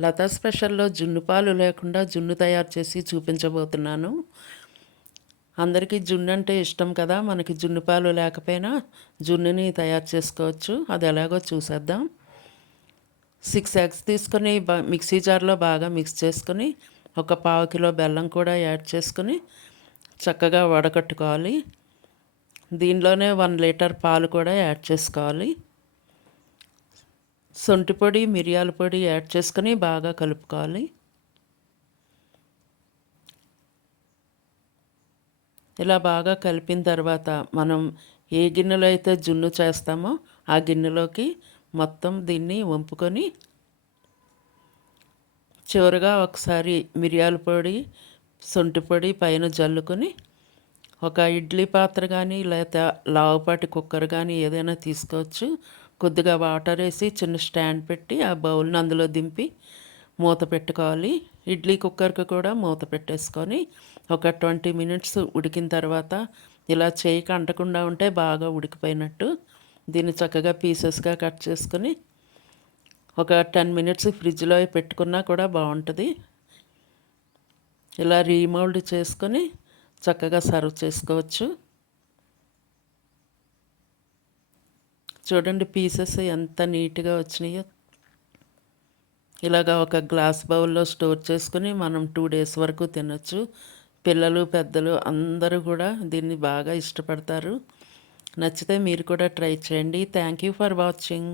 లతా స్పెషల్లో జున్ను పాలు లేకుండా జున్ను తయారు చేసి చూపించబోతున్నాను. అందరికీ జున్ను అంటే ఇష్టం కదా? మనకి జున్ను పాలు లేకపోయినా జున్నుని తయారు చేసుకోవచ్చు. అది ఎలాగో చూసేద్దాం. సిక్స్ ఎగ్స్ తీసుకొని మిక్సీ జార్లో బాగా మిక్స్ చేసుకొని ఒక పావు కిలో బెల్లం కూడా యాడ్ చేసుకొని చక్కగా వడకట్టుకోవాలి. దీనిలోనే వన్ లీటర్ పాలు కూడా యాడ్ చేసుకోవాలి. సొంటి పొడి మిరియాల పొడి యాడ్ చేసుకొని బాగా కలుపుకోవాలి. ఇలా బాగా కలిపిన తర్వాత మనం ఏ గిన్నెలో అయితే జున్ను చేస్తామో ఆ గిన్నెలోకి మొత్తం దీన్ని వంపుకొని చివరిగా ఒకసారి మిరియాల పొడి సొంటి పొడి పైన జల్లుకొని ఒక ఇడ్లీ పాత్ర కానీ లేకపోతే లావుపాటి కుక్కర్ కానీ ఏదైనా తీసుకోవచ్చు. కొద్దిగా వాటర్ వేసి చిన్న స్టాండ్ పెట్టి ఆ బౌల్ని అందులో దింపి మూత పెట్టుకోవాలి. ఇడ్లీ కుక్కర్కి కూడా మూత పెట్టేసుకొని ఒక ట్వంటీ మినిట్స్ ఉడికిన తర్వాత ఇలా చేయికి అంటకుండా ఉంటే బాగా ఉడికిపోయినట్టు. దీన్ని చక్కగా పీసెస్గా కట్ చేసుకొని ఒక టెన్ మినిట్స్ ఫ్రిడ్జ్లో పెట్టుకున్నా కూడా బాగుంటుంది. ఇలా రీమోల్డ్ చేసుకొని చక్కగా సర్వ్ చేసుకోవచ్చు. చూడండి పీసెస్ ఎంత నీట్గా వచ్చినాయో. ఇలాగా ఒక గ్లాస్ బౌల్లో స్టోర్ చేసుకుని మనం టూ డేస్ వరకు తినచ్చు. పిల్లలు పెద్దలు అందరూ కూడా దీన్ని బాగా ఇష్టపడతారు. నచ్చితే మీరు కూడా ట్రై చేయండి. Thank you for watching